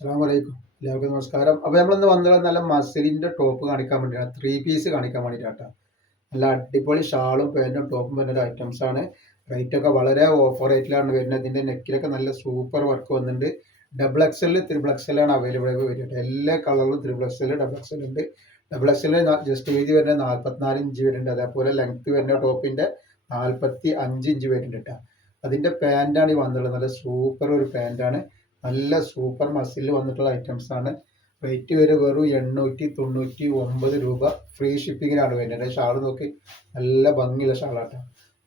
അസ്സലാമലൈക്കും. എല്ലാവർക്കും നമസ്കാരം. അപ്പോൾ നമ്മളിന്ന് വന്നത് നല്ല മസിലിൻ്റെ ടോപ്പ് കാണിക്കാൻ വേണ്ടിയാണ്, 3 പീസ് കാണിക്കാൻ വേണ്ടിയിട്ടാണ്. നല്ല അടിപൊളി ഷാളും പാൻറ്റും ടോപ്പും വരുന്ന ഒരു ഐറ്റംസ് ആണ്. റേറ്റ് ഒക്കെ വളരെ ഓഫർ റേറ്റിലാണ് വരുന്നത്. ഇതിൻ്റെ നെക്കിലൊക്കെ നല്ല സൂപ്പർ വർക്ക് വന്നിട്ടുണ്ട്. ഡബിൾ എക്സൽ ത്രിബിൾ എക്സൽ ആണ് അവൈലബിൾ ആയി വരുന്നത്. എല്ലാ കളറും ത്രിബിൾ എക്സൽ ഡബിൾ എക്സൽ ഉണ്ട്. ഡബിൾ എക്സൽ ജസ്റ്റ് വീതി വരുന്നത് 44 ഇഞ്ച് വരുന്നുണ്ട്. അതേപോലെ ലെങ്ത് വരുന്ന ടോപ്പിൻ്റെ 45 ഇഞ്ച് വരുന്നുണ്ട് കേട്ടോ. അതിൻ്റെ പാൻറ്റാണ് ഈ വന്നിട്ടുള്ളത്. നല്ല സൂപ്പർ ഒരു പാൻറ്റാണ്. നല്ല സൂപ്പർ മസിൽ വന്നിട്ടുള്ള ഐറ്റംസ് ആണ്. റേറ്റ് വരെ വെറും 899 രൂപ. ഫ്രീ ഷിപ്പിങ്ങിലാണ് വരുന്നത്. ഷാൾ നോക്കി നല്ല ഭംഗിയുള്ള ഷാളാട്ടോ.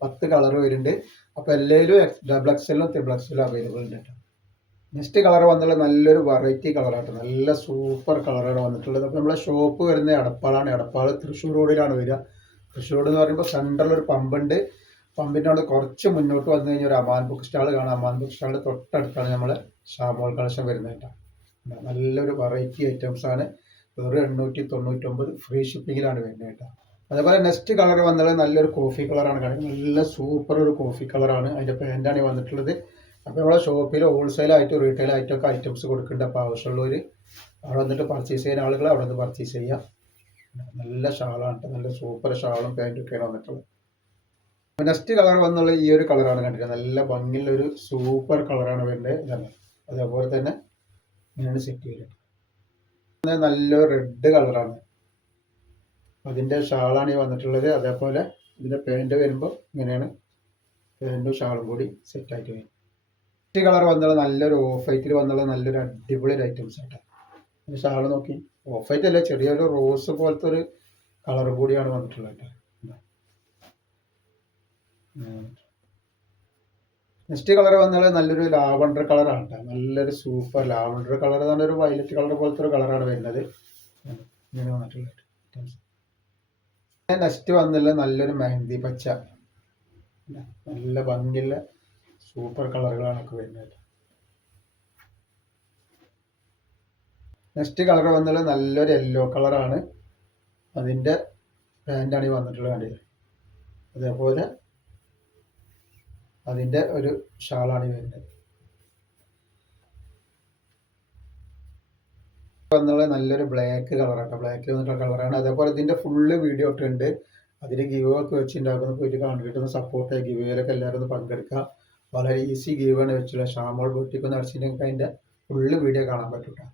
10 കളർ വരുന്നുണ്ട്. അപ്പോൾ എല്ലാവരും ഡബിൾ എക്സലും ത്രിബിൾ എക്സലും അവൈലബിൾ ഉണ്ട് കേട്ടോ. നെക്സ്റ്റ് കളർ വന്നിട്ടുള്ളത് നല്ലൊരു വെറൈറ്റി കളറാട്ടോ. നല്ല സൂപ്പർ കളറാണ് വന്നിട്ടുള്ളത്. അപ്പോൾ നമ്മളെ ഷോപ്പ് വരുന്നത് എടപ്പാളാണ്. എടപ്പാൾ തൃശ്ശൂർ റോഡിലാണ് വരിക. തൃശ്ശൂർ എന്ന് പറയുമ്പോൾ സെൻട്രൽ ഒരു പമ്പുണ്ട്. പമ്പിൻ്റെ അവിടെ കുറച്ച് മുന്നോട്ട് വന്നു കഴിഞ്ഞാൽ ഒരു അമാൻ ബുക്ക് സ്റ്റാൾ കാണാം. അമാൻ ബുക്ക് സ്റ്റാളിൻ്റെ തൊട്ടടുത്താണ് നമ്മൾ ഷാമോൾ കളക്ഷൻ വരുന്നത് കേട്ടോ. നല്ലൊരു വെറൈറ്റി ഐറ്റംസ് ആണ്. വെറും 899 ഫ്രീ ഷിപ്പിങ്ങിലാണ് വരുന്നത് കേട്ടോ. അതേപോലെ നെക്സ്റ്റ് കളർ വന്നത് നല്ലൊരു കോഫി കളറാണ് കാണിക്കുന്നത്. നല്ല സൂപ്പർ ഒരു കോഫി കളറാണ്. അതിൻ്റെ പാൻറ്റാണ് വന്നിട്ടുള്ളത്. അപ്പോൾ നമ്മളെ ഷോപ്പിൽ ഹോൾസെയിലായിട്ടും റീറ്റെയിൽ ആയിട്ടൊക്കെ ഐറ്റംസ് കൊടുക്കുന്നുണ്ട്. അപ്പോൾ ആവശ്യമുള്ളവർ അവിടെ വന്നിട്ട് പർച്ചേസ് ചെയ്യുന്ന ആളുകൾ അവിടെ നിന്ന് പർച്ചേസ് ചെയ്യാം. നല്ല ഷാളാണ്, നല്ല സൂപ്പർ ഷാളും പാൻറ്റും ഒക്കെയാണ് വന്നിട്ടുള്ളത്. നെക്സ്റ്റ് കളർ വന്നുള്ള ഈ ഒരു കളറാണ് കണ്ടിട്ട്. നല്ല ഭംഗിയുള്ള ഒരു സൂപ്പർ കളറാണ് വരുന്നത്. ഇതാണ് അതേപോലെ തന്നെ ഇങ്ങനെയാണ് സെറ്റ് ചെയ്യുന്നത്. നല്ലൊരു റെഡ് കളറാണ്. അതിൻ്റെ ഷാളാണ് ഈ വന്നിട്ടുള്ളത്. അതേപോലെ ഇതിൻ്റെ പാൻറ് വരുമ്പോൾ ഇങ്ങനെയാണ് പാൻറ്റും ഷാളും കൂടി സെറ്റായിട്ട് വരും. നെക്സ്റ്റ് കളർ വന്നുള്ള നല്ലൊരു ഓഫ് വൈറ്റിൽ വന്നുള്ള നല്ലൊരു അടിപൊളി ഐറ്റംസ് ആയിട്ട്. അതിൻ്റെ ഷാള് നോക്കി ഓഫ് വൈറ്റ് അല്ല, ചെറിയൊരു റോസ് പോലത്തെ ഒരു കളർ കൂടിയാണ് വന്നിട്ടുള്ളത് കേട്ടോ. നെക്സ്റ്റ് കളർ വന്നാൽ നല്ലൊരു ലാവണ്ടർ കളറാണ് കേട്ടോ. നല്ലൊരു സൂപ്പർ ലാവണ്ടർ കളർ, നല്ലൊരു വയലറ്റ് കളർ പോലത്തെ ഒരു കളറാണ് വരുന്നത്. ഇങ്ങനെ വന്നിട്ടുള്ളത്. നെക്സ്റ്റ് വന്നുള്ള നല്ലൊരു മെഹന്തി പച്ച, നല്ല ഭംഗിയുള്ള സൂപ്പർ കളറുകളാണ് ഒക്കെ വരുന്നത്. നെക്സ്റ്റ് കളർ വന്നുള്ള നല്ലൊരു യെല്ലോ കളറാണ്. അതിൻ്റെ പാൻറ്റാണ് ഈ വന്നിട്ടുള്ളത് കണ്ടില്ലേ. അതേപോലെ അതിൻ്റെ ഒരു ഷാളാണ് ഈ വരുന്നത്. വന്നുള്ള നല്ലൊരു ബ്ലാക്ക് കളറാണ്. ബ്ലാക്ക് വന്നിട്ടുള്ള കളറാണ്. അതേപോലെ ഇതിൻ്റെ ഫുള്ള് വീഡിയോ ഒക്കെ ഉണ്ട്. അതിൽ ഗിവ് ഒക്കെ വെച്ചിട്ടുണ്ടാക്കുന്ന പോയിട്ട് കണ്ടിട്ട് ഒന്ന് സപ്പോർട്ട് ചെയ്യുക. ഗിവേയിലൊക്കെ എല്ലാവരും ഒന്ന് പങ്കെടുക്കുക. വളരെ ഈസി ഗിവ് ആണ് വെച്ചിട്ടുള്ള ഷാമോൾ ബൊട്ടിക്ക് എന്ന് അടിച്ചിട്ടുണ്ടെങ്കിൽ അതിൻ്റെ ഫുള്ള് വീഡിയോ കാണാൻ പറ്റും.